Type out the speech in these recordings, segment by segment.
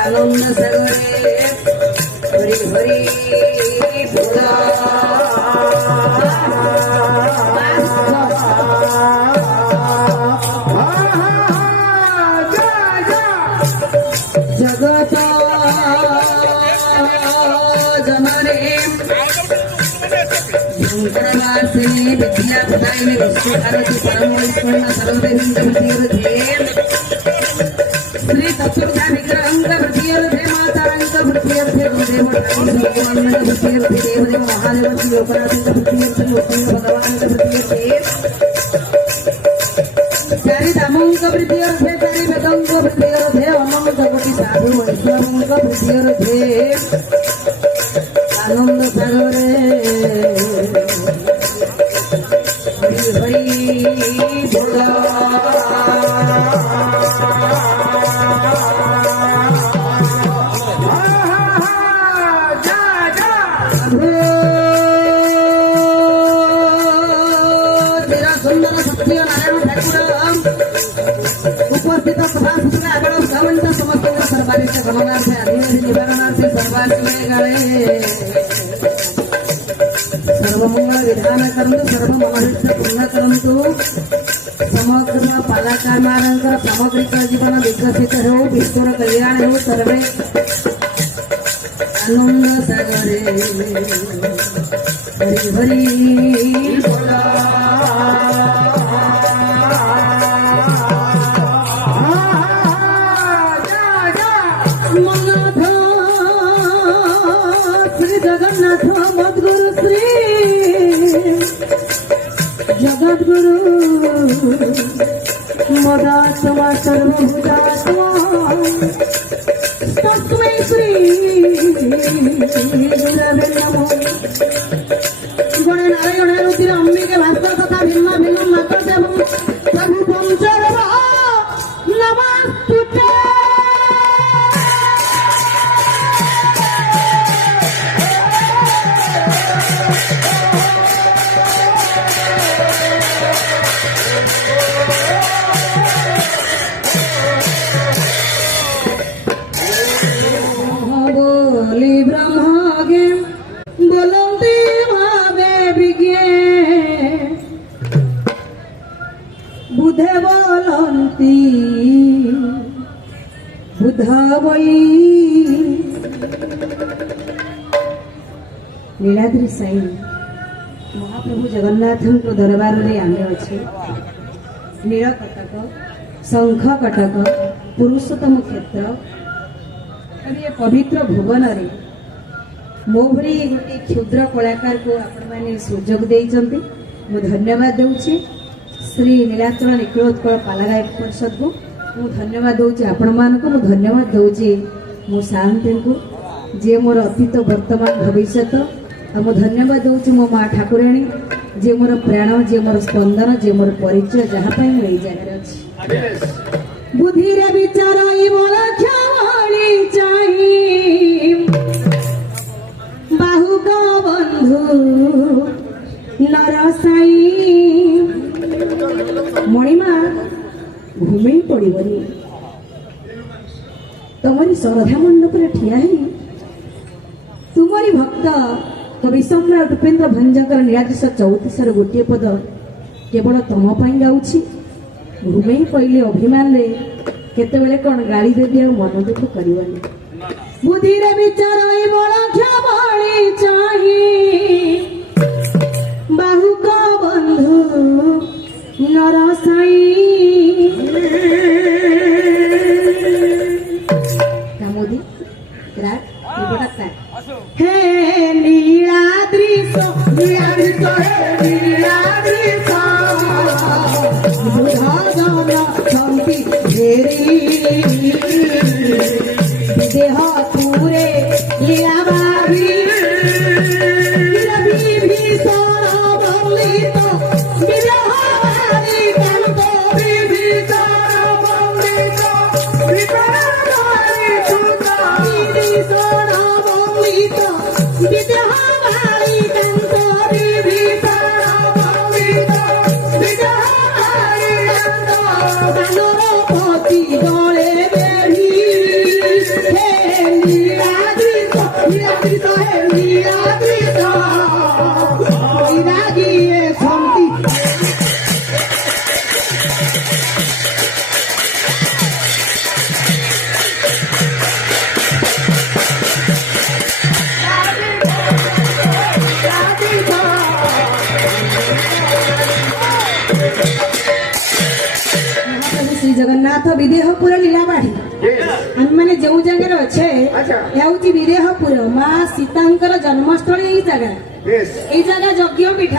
आनंद सगरे हरि हरि बोला जगत जमरे शंकरवासिनी विद्या प्रदायिनी विश्वभारती परमेश्वरन सर्वदेहिंदे श्री तत्वज्ञा विग्रहं प्रत्यर्थे मातारंक प्रत्यर्थे देव मंगल प्रत्यर्थे देवदेव महादेव लोकनाथ प्रत्यर्थे लोकनाथ भगवान प्रत्यर्थे चारि धामों प्रत्यर्थे चारि वेदों प्रत्यर्थे अनंत कोटि साधु वैष्णवों प्रत्यर्थे आनंद सागरे हरि हरि बोला उपस्थित सभासद आगळ सावंत समस्त सर्वांच्या गमनार्थे अधिकारी निवारणार्थे सर्वांचे गाळे सर्व मंगळ विधान करंतु सर्व ममहित पूर्ण करंतु समग्र पालाकारणारंकर सामग्रिक जीवन विकसित हो विश्वर कल्याण हो सर्वे आनंद सागरे हरि हरि बोला जगन्नाथ मद्गुरु श्री जगद्गुरु मदात्मा सर्वभूतात्मा तस्मै श्री गुरवे नमो गणे नारायण रुद्र अंबिके भास्कर तथा भिन्न भिन्न मातृदेव प्रभु पंचदेव नमस्तुते बुधे बोलती बुधा बोली नीलाद्री साई महाप्रभु जगन्नाथ दरबार रे आमे अछि नील कटक शंख कटक पुरुषोत्तम क्षेत्र ये पवित्र भुवन रे मो भली गोटे क्षुद्र कलाकार को आपण माने सुजोग देइचंती मु धन्यवाद देउछि श्री नीलाचल निखिलोत्कल पालागायक परिषद को मु धन्यवाद दूची आपण मानक मु धन्यवाद दूची मो शांति को जे मोर अतीत वर्तमान भविष्य मु धन्यवाद दूची मो माँ ठाकुराणी जे मोर प्राण जे मोर स्पंदन जे मोर परिचय जहाँ पाई मु जगह अच्छी बुद्धि रे विचार बाहु का बंधु नरसाई मणिमा घूमे पड़ोनी तुमरी श्रद्धा मंडप ठिया है तुमरी भक्त कवि सम्राट उपेन्द्र भंजकर नीलाद्रीश 34 गोटे पद केवल तुम गाँची घूमे कहले अभिमान रे केतेबेले कौन गाड़ी दे दिया मन दुख करवानी बुद्धि रे विचार बाहु का बंधु नरसाई मोदी हे नीलाद्रीश नीलाद्रीश नीलाद्रीश देह पूरे लीलाबारी रवि भीषण बलित विरह ବାନରପତି ଦଳେ ବେଢ଼ି ହେ ନୀଳାଦ୍ରିତ ନୀଳାଦ୍ରିତ ହେ ନୀଳାଦ୍ରିତ ବୈରାଗୀଏ ସନ୍ତି श्री जगन्नाथ विदेहपुर लीलाबाड़ी आम मैंने जो जगह अच्छे हूँ विदेहपुर माँ सीता जन्मस्थल यही जगह यही जगह यज्ञ पीठ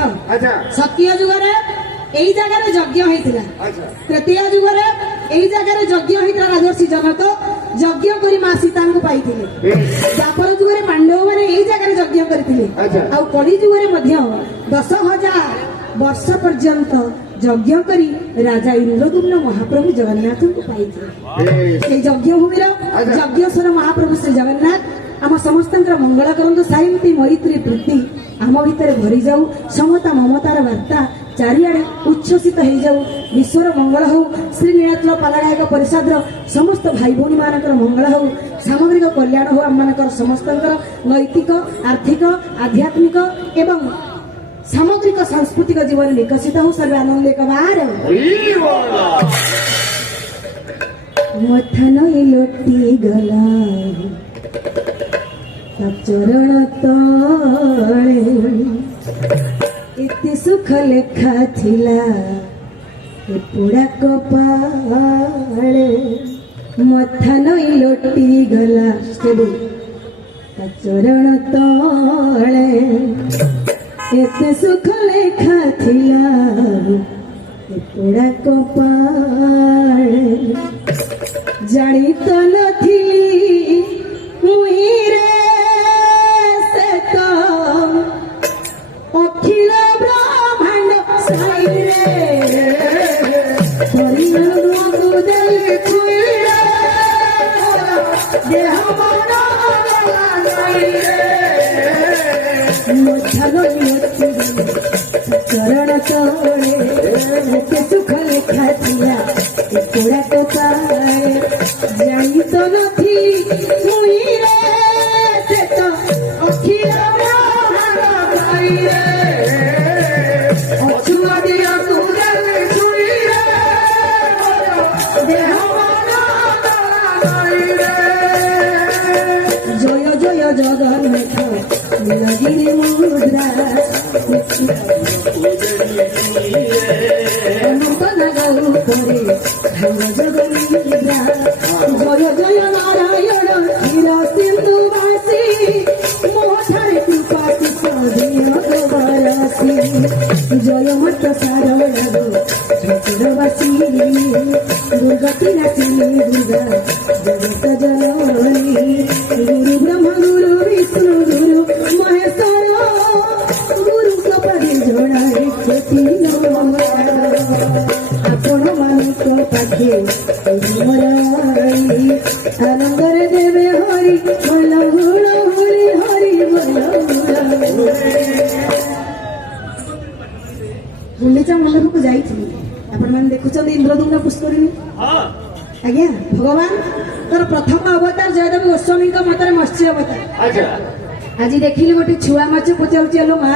सत्य जुगरे यही जगह यज्ञ होता तृतीय जुगरे यही जगह यज्ञ होता राजर्षि जनक यज्ञ कर माँ सीता पाई द्वापर जुगरे पांडव मैंने यही जगह यज्ञ करते कली जुगरे 10,000 वर्ष पर्यंत यज्ञ करी राजा इंद्रदुम्न महाप्रभु जगन्नाथ को पाई यज्ञ भूमि यज्ञेश्वर महाप्रभु श्री जगन्नाथ आम समस्त मंगल करतु शांति मैत्री प्रीति आम भितर भरी जाऊ समता ममतार वार्ता चारिआडे उच्छ्वसित हो जाऊ विश्वर मंगल हो श्री नीलाचल पालागायक परिषद समस्त भाई भौणी मानक मंगल हो सामग्रिक कल्याण हो आम मानकर समस्त नैतिक आर्थिक आध्यात्मिक एवं सामग्रिक सांस्कृतिक जीवन विकसित हो सर्वे आनंद एक बार मथन लोटी गला चरण तले एते सुख लेखा थिला पुड़ा कपाळे मथन लोटी गला चरण तले एते सुख लेखा थिला पुड़ा कपाळे जानी तो नथिली मुई रे से तो अखिल ब्रह्मांड साई रे हरिनाम देखुई रे देह मन लाई रे मथलो चरण तले सुख लेखा थिला पुड़ा कपाळे जाई तो नथी मुई रे से तो अखिल ब्रह्मांड साई रे अछुआ दिया सुदल छुई रे देह मन लाई रे जय जय जगन्नाथ नीलगिरी मुद्रा जय जय नारायण क्षीर सिंधु वासी मोहर कृपा बरसी जय मत सारवण वासी दुर्गति नाचिनी दुर्गा जगत जननी गुरु ब्रह्म गुरु विष्णु गुरु महेश्वर गुरु कपड़ी जोड़ाई आपण मानक पाखे आनंदरे देवे हरि बोल गुण हरि हरि गुंडीचा मंडप को जाई आपण मान देखुछन इंद्रदुम्न पुष्करिणी आज्ञा भगवान तर प्रथम अवतार जयदेव गोस्वामी का मतरे मत्स्य अवतार आज देखिली गोटे छुआ माछ पचाउची आलो मा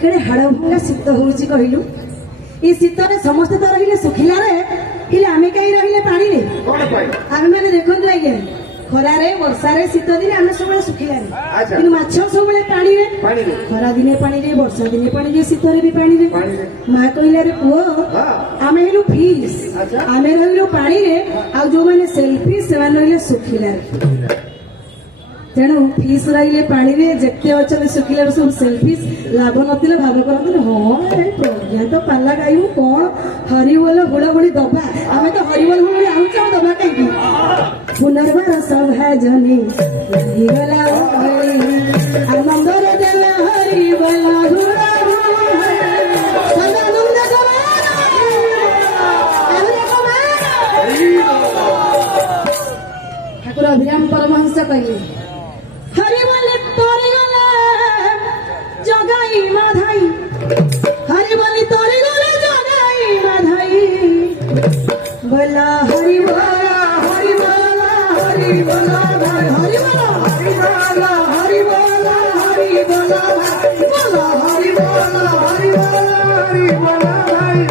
केड़े हाड़ भंगा शीत होउची कहिलु ई शीतरे समस्त तो रहिले सुखिला रे हेले आमे कहीं रहिले पानी रे आमे माने देखन आज्ञा खरा रे वर्षा रे शीत दिन आमे सब सुखिला रे किन माछ सब पानी रे खरा दिने पानी रे वर्षा दिने पानी रे शीत रे भी पानी रे मा कहिला रे पुओ आमे हेलु फिश आमे रहिलो पानी रे आ जो माने सेल्फी से माने रहिले सुखिला रे तेणु फिश रहिले पानी रे जेते अचले सुखिला सब सेल्फिश लाभ नथिले भाव करते हाँ प्रज्ञा तो पाला गायु कौन हरिबोल हुड़हुड़ी दबा आमे तो हरिबोल हुड़हुड़ी आउचा दबा कहीं पुनर्बार सभा जने गला आनंद रे देला हरिबोल हुड़हुड़ी सदानंद ठाकुर अभिराम परमहंस कहले हरिबोल तोरे गला जगाई माधाई हरिबोल तोरे गला जगाई माधाई बोला हरि बोला भाई